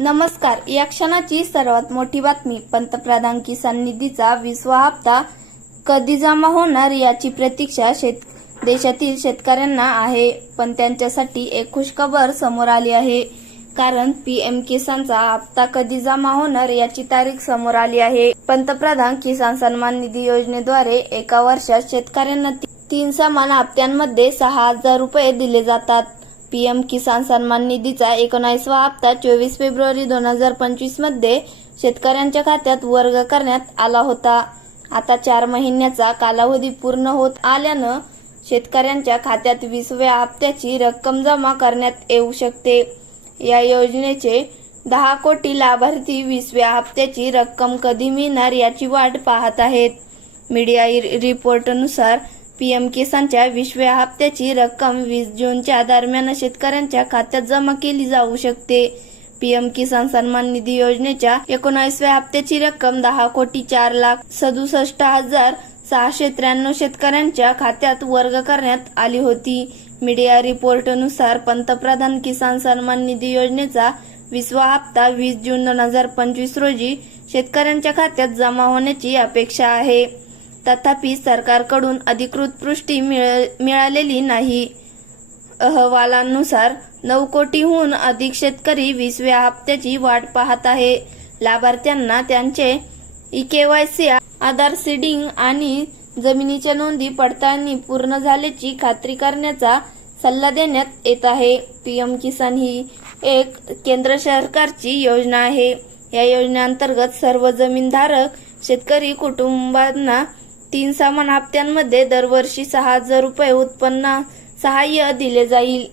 नमस्कार. या क्षणाची सर्वात मोठी बातमी पंतप्रधान किसान निधीचा विसवा हप्ता कधी जमा होणार याची प्रतीक्षा शेत देशातील शेतकऱ्यांना आहे पण त्यांच्यासाठी एक खुशखबर समोर आली आहे. कारण पीएम किसानचा हप्ता कधी जमा होणार याची तारीख समोर आली आहे. पंतप्रधान किसान सन्मान निधी योजनेद्वारे एका वर्षात शेतकऱ्यांना तीन समान हप्त्यांमध्ये सहा हजार रुपये दिले जातात. पीएम किसान सन्मान निधीचा एकोणावीसवा हप्ता चोवीस फेब्रुवारी दोन हजार पंचवीसमध्ये शेतकऱ्यांच्या खात्यात वर्ग करण्यात आला होता. आता चार महिन्याचा कालावधी पूर्ण होत आल्यानं शेतकऱ्यांच्या खात्यात वीसव्या हप्त्याची रक्कम जमा करण्यात येऊ शकते. या योजनेचे दहा कोटी लाभार्थी वीसव्या हप्त्याची रक्कम कधी मिळणार याची वाट पाहत आहेत. मीडिया रि- रिपोर्टनुसार पीएम किसानच्या विसव्या हप्त्याची रक्कम वीस जूनच्या दरम्यान शेतकऱ्यांच्या खात्यात जमा केली जाऊ शकते. पीएम किसान सन्मान निधी योजनेच्या एकोणावीसव्या हप्त्याची रक्कम दहा कोटी चार लाख सदुसष्ट हजार सहाशे त्र्याण्णव शेतकऱ्यांच्या खात्यात वर्ग करण्यात आली होती. मीडिया रिपोर्टनुसार पंतप्रधान किसान सन्मान निधी योजनेचा विसवा हप्ता वीस जून दोन हजार पंचवीस रोजी शेतकऱ्यांच्या खात्यात जमा होण्याची अपेक्षा आहे. तथापि सरकारकडून अधिकृत पुष्टी मिळ- मिळालेली नाही. अहवालानुसार नऊ कोटीहून अधिक शेतकरी वीसव्या हप्त्याची वाट पाहत आहे. लाभार्थ्यांना त्यांचे ई आधार सीडिंग आणि जमिनीच्या नोंदी पडताळणी पूर्ण झाल्याची खात्री करण्याचा सल्ला देण्यात येत आहे. पीएम किसान ही एक केंद्र सरकारची योजना आहे. या योजनेअंतर्गत सर्व जमीनधारक शेतकरी कुटुंबांना तीन समान हप्त्यांमध्ये दरवर्षी सहा हजार रुपये उत्पन्न सहाय्य दिले जाईल.